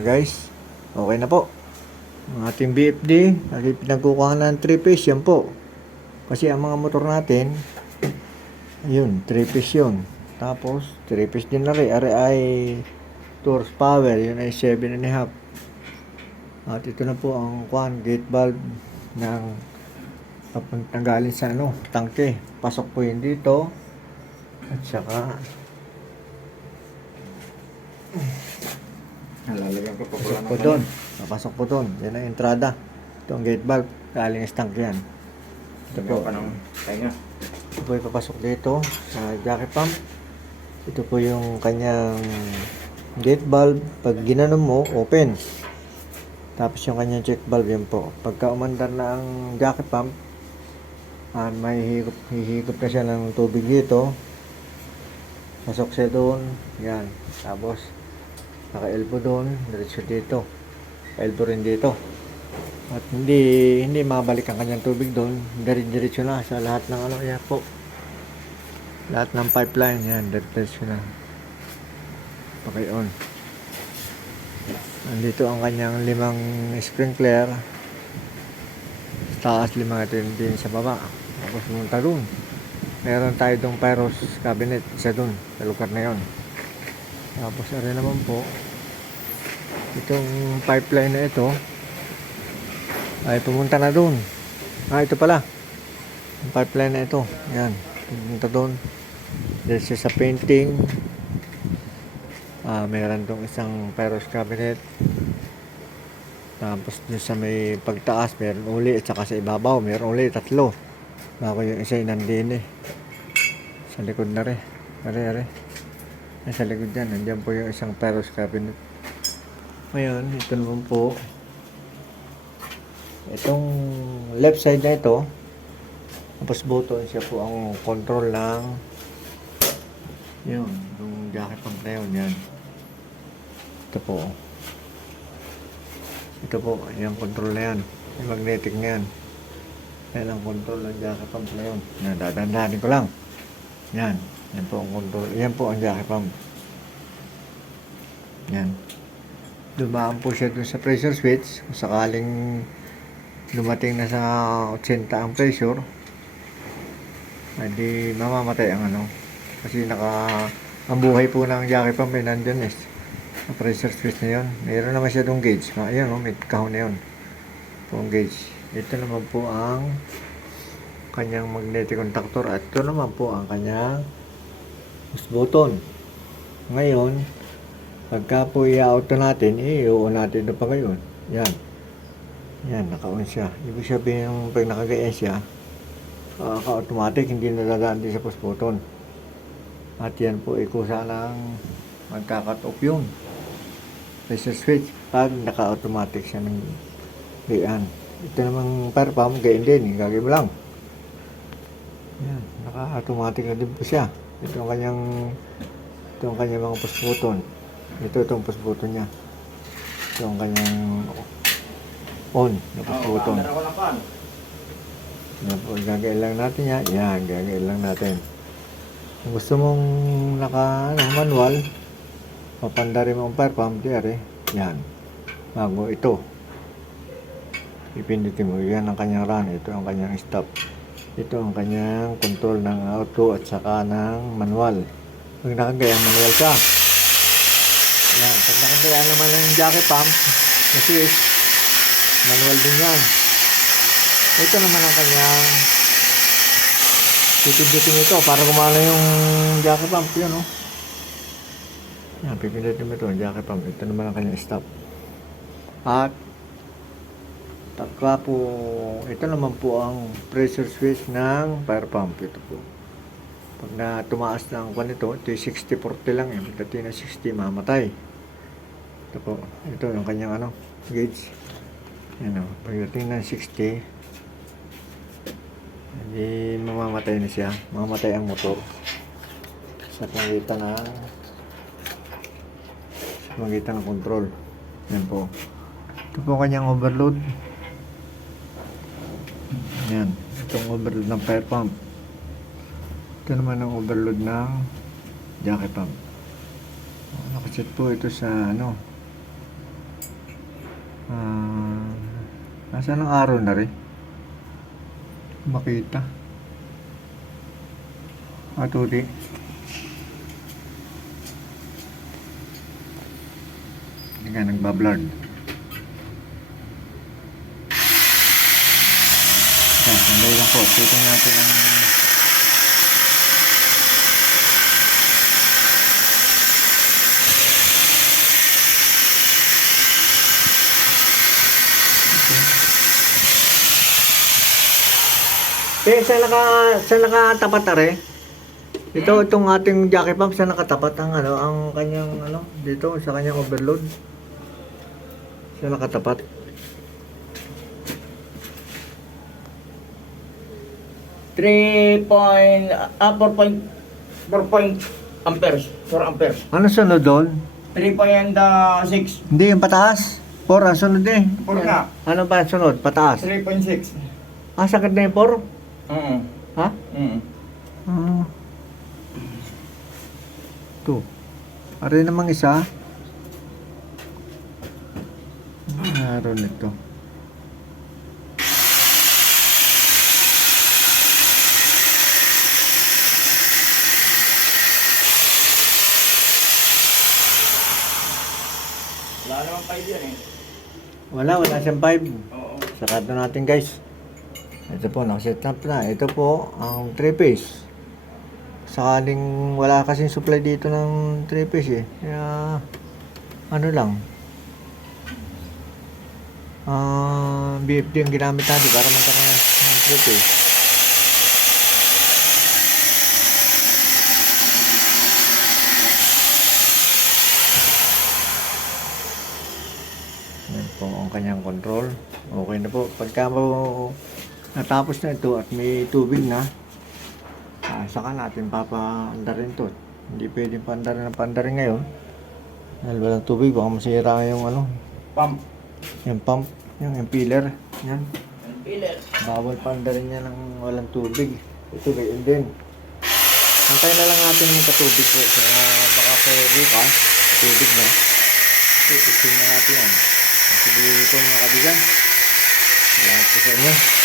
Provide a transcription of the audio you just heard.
Guys, okay na po. Ang ating BFD, ating pinagkukuha ng 3-piece, yan po. Kasi ang mga motor natin, ayun, 3-piece yun. Tapos, 3-piece din na rin. Ari 2 horsepower, yun ay 7.5. At ito na po ang gate valve ng papuntang galing sa tangke. Pasok po yun dito. At saka, Nalalagyan ko pa pala pasok ng po doon. Papasok po doon. Yan ang entrada. Ito ang gate valve. Galing sa tangke yan. Ito po. pa ng tayo. Ito po ipapasok dito sa jacket pump. Ito po yung kanyang gate valve. Pag ginanon mo, open. Tapos yung kanyang check valve, yan po. Pagka umandar na ang jacket pump, may hihigop na siya ng tubig dito. Pasok siya doon. Yan. Tapos, naka-elbow doon. Diretso dito. Elbow rin dito. At hindi mabalik ang kanyang tubig doon. Diretso na sa lahat ng yan po. Lahat ng pipeline, yan. Diretso na. Okay-on. Nandito ang kanyang 5 sprinkler. Sa taas 5 ito din sa baba. Tapos pumunta doon. Meron tayo dong pyros cabinet. Isa doon. Sa lugar na yon. Tapos ano naman po. Itong pipeline na ito ay pumunta na doon. Ito pala. Yung pipeline na ito. Yan. Pumunta doon. Dahil sa painting. Meron dong isang pyros cabinet. Tapos dun sa may pagtaas, meron uli. At saka sa ibabaw, meron uli. 3. Bago yung isa nandun sa likod na rin. Are. Sa likod dyan. Nandiyan po yung isang pyros cabinet. Ngayon, ito naman po. Itong left side na ito, tapos button siya po ang control ng yung jacket pump na yun. Yan. Ito po. Ito po, yung control na yan. Yung magnetic na yan. Yan ang control ng jacket pump na yun. Dadandahanin ko lang. Yan. Yan po ang control. Yan po ang jacket pump. Yan. Dumaan po siya dun sa pressure switch. Kung sakaling dumating na sa 80 ang pressure, hindi mamamatay ang kasi ang buhay po ng jacket pump ay nandun sa pressure switch na yun. Mayroon naman siya dong gauge. Ayun, may kahon na yun. Ito ang gauge. Ito naman po ang kanyang magnetic contactor at ito naman po ang kanyang push button. Ngayon, pagka po i-auto natin, i-on natin ito pa ngayon. Yan. Yan, naka-on siya. Ibig sabihin, pag nakagaya siya, ka-automatic, hindi nadadaan din sa push button. At yan po, ikusa ng magka-cut off yun. Pressure switch, pag naka-automatic siya ng gayaan. Ito namang power pump, gayon din, gagawin mo lang. Yan, naka-automatic na din po siya. Ito ang kanyang mga push button. Itong push button niya. Ito ang kanyang on na push button. Yan po, gagawin lang natin yan. Yan, gagawin lang natin. Kung gusto mong manual, papandari mo ang power pump, yan. Bago ito. Ipindutin mo, yan ang kanyang run. Ito ang kanyang stop. Ito ang kanyang control ng auto at saka ng manual. Pag nakagayang manual ka. Yan. Pag nakagayang naman ng jacket pump, na switch, manual din yan. Ito naman ang kanyang pipindutin mo ito para gumana yung jacket pump. Yun, Yan, pipindutin mo ito, jacket pump. Ito naman ang kanyang stop. At pagka po, ito naman po ang pressure switch ng fire pump. Ito po. Pag na tumaas na ang ito yung 60-40 lang. Pagdating na 60, mamatay. Ito po. Ito yung kanyang gauge. Yan pagdating na 60, hindi mamamatay na siya. Mamamatay ang motor. Sa pamagitan ng control. Yan po. Ito po kanyang overload. Yan. Itong overload ng fire pump. Ito naman ang overload ng jacket pump. Nakaset po ito sa Nasaan ang araw na rin? Makita. Di. Hindi nga nagbablard. Sandali lang po. Tingnan natin ang saan nakatapat na rin? Itong ating jockey pump, saan nakatapat ang ang kanyang dito sa kanyang overload. Saan nakatapat? 4 amperes. 4 amperes. Ano sunod doon? 3.6. Hindi, yung pataas. 4 ang sunod eh. 4 na. Ano ba ang sunod? Pataas. 3.6. Sakit na yung 4? Oo. Ha? Mm. Ah. Ito. Ari namang isa. Meron nito. Wala naman pa yan eh. Wala siyang 5. Oo. Sarado natin guys. Ito po, nakaset up na. Ito po, ang 3-piece. Sakaling wala kasing supply dito ng 3-piece eh. Kaya, ano lang. BFD ang ginamit natin para magkaroon ng 3-piece. Yan po ang kanyang control. Okay na po. Pagka mo natapos na ito at may tubig na, saka natin papaandarin to. Hindi pwedeng paandarin ngayon dahil walang tubig, baka masira yung Pump. yung pump, yung impeller yan, Pillar. bawal paandarin niya ng walang tubig. Ito gayon din, antayin na lang natin ng katubig po baka po bukas tubig na titiksin na natin yan. Sige po mga kabigan, salamat po sa inyo.